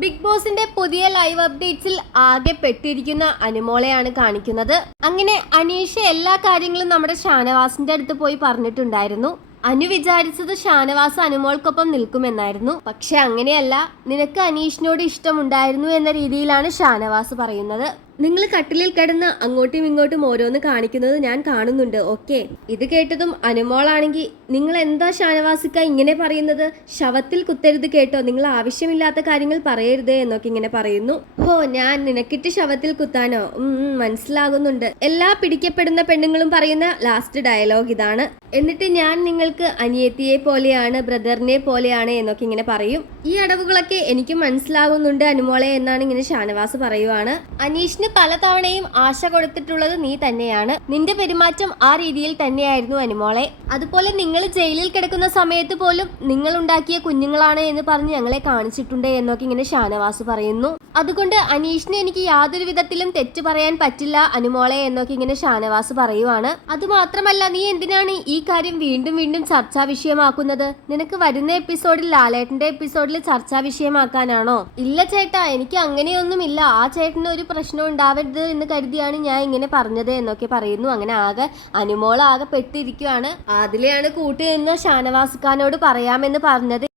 Big ബോസിന്റെ പുതിയ live അപ്ഡേറ്റ്സിൽ ആകെ പെട്ടിരിക്കുന്ന അനുമോളെയാണ് കാണിക്കുന്നത്. അങ്ങനെ അനീഷ എല്ലാ കാര്യങ്ങളും നമ്മുടെ ഷാനവാസിന്റെ അടുത്ത് പോയി പറഞ്ഞിട്ടുണ്ടായിരുന്നു. അനു വിചാരിച്ചത് ഷാനവാസ് അനുമോൾക്കൊപ്പം നിൽക്കുമെന്നായിരുന്നു. പക്ഷെ അങ്ങനെയല്ല, നിനക്ക് അനീഷിനോട് ഇഷ്ടമുണ്ടായിരുന്നു എന്ന രീതിയിലാണ് ഷാനവാസ് പറയുന്നത്. നിങ്ങൾ കട്ടിലിൽ കിടന്ന് അങ്ങോട്ടും ഇങ്ങോട്ടും ഓരോന്ന് കാണിക്കുന്നത് ഞാൻ കാണുന്നുണ്ട്. ഓക്കെ, ഇത് കേട്ടതും അനുമോളാണെങ്കിൽ നിങ്ങൾ എന്താ ഷാനവാസിക്ക ഇങ്ങനെ പറയുന്നത്, ശവത്തിൽ കുത്തരുത് കേട്ടോ, നിങ്ങൾ ആവശ്യമില്ലാത്ത കാര്യങ്ങൾ പറയരുതേ എന്നൊക്കെ ഇങ്ങനെ പറയുന്നു. ഹോ, ഞാൻ നിനക്കിട്ട് ശവത്തിൽ കുത്താനോ? മനസ്സിലാകുന്നുണ്ട്. എല്ലാ പിടിക്കപ്പെടുന്ന പെണ്ണുങ്ങളും പറയുന്ന ലാസ്റ്റ് ഡയലോഗ് ഇതാണ്. എന്നിട്ട് ഞാൻ നിങ്ങൾക്ക് അനിയത്തിയെ പോലെയാണ്, ബ്രദറിനെ പോലെയാണ് എന്നൊക്കെ ഇങ്ങനെ പറയും. ഈ അടവുകളൊക്കെ എനിക്ക് മനസ്സിലാകുന്നുണ്ട് അനുമോളെ എന്നാണ് ഇങ്ങനെ ഷാനവാസ് പറയുവാണ്. അനീഷിന് പലതവണയും ആശ കൊടുത്തിട്ടുള്ളത് നീ തന്നെയാണ്. നിന്റെ പെരുമാറ്റം ആ രീതിയിൽ തന്നെയായിരുന്നു അനുമോളെ. അതുപോലെ നിങ്ങൾ ജയിലിൽ കിടക്കുന്ന സമയത്ത് പോലും നിങ്ങൾ ഉണ്ടാക്കിയ കുഞ്ഞുങ്ങളാണ് എന്ന് പറഞ്ഞ് ഞങ്ങളെ കാണിച്ചിട്ടുണ്ട് എന്നൊക്കെ ഇങ്ങനെ ഷാനവാസ് പറയുന്നു. അതുകൊണ്ട് അനീഷിന് എനിക്ക് യാതൊരു വിധത്തിലും തെറ്റ് പറയാൻ പറ്റില്ല അനുമോളെ എന്നൊക്കെ ഇങ്ങനെ ഷാനവാസ് പറയുവാണ്. അതുമാത്രമല്ല, നീ എന്തിനാണ് ഈ കാര്യം വീണ്ടും വീണ്ടും ചർച്ചാ വിഷയമാക്കുന്നത്? നിനക്ക് വരുന്ന എപ്പിസോഡിൽ, ലാലേട്ടന്റെ എപ്പിസോഡിൽ ചർച്ചാ വിഷയമാക്കാനാണോ? ഇല്ല ചേട്ടാ, എനിക്ക് അങ്ങനെയൊന്നുമില്ല. ആ ചേട്ടന് ഒരു പ്രശ്നം ഉണ്ടാവരുത് എന്ന് കരുതിയാണ് ഞാൻ ഇങ്ങനെ പറഞ്ഞത് എന്നൊക്കെ പറയുന്നു. അങ്ങനെ അനുമോൾ ആകെ പെട്ടിരിക്കുകയാണ്. അതിലെയാണ് കൂട്ടി നിന്ന് ഷാനവാസ് ഖാനോട് പറയാമെന്ന് പറഞ്ഞത്.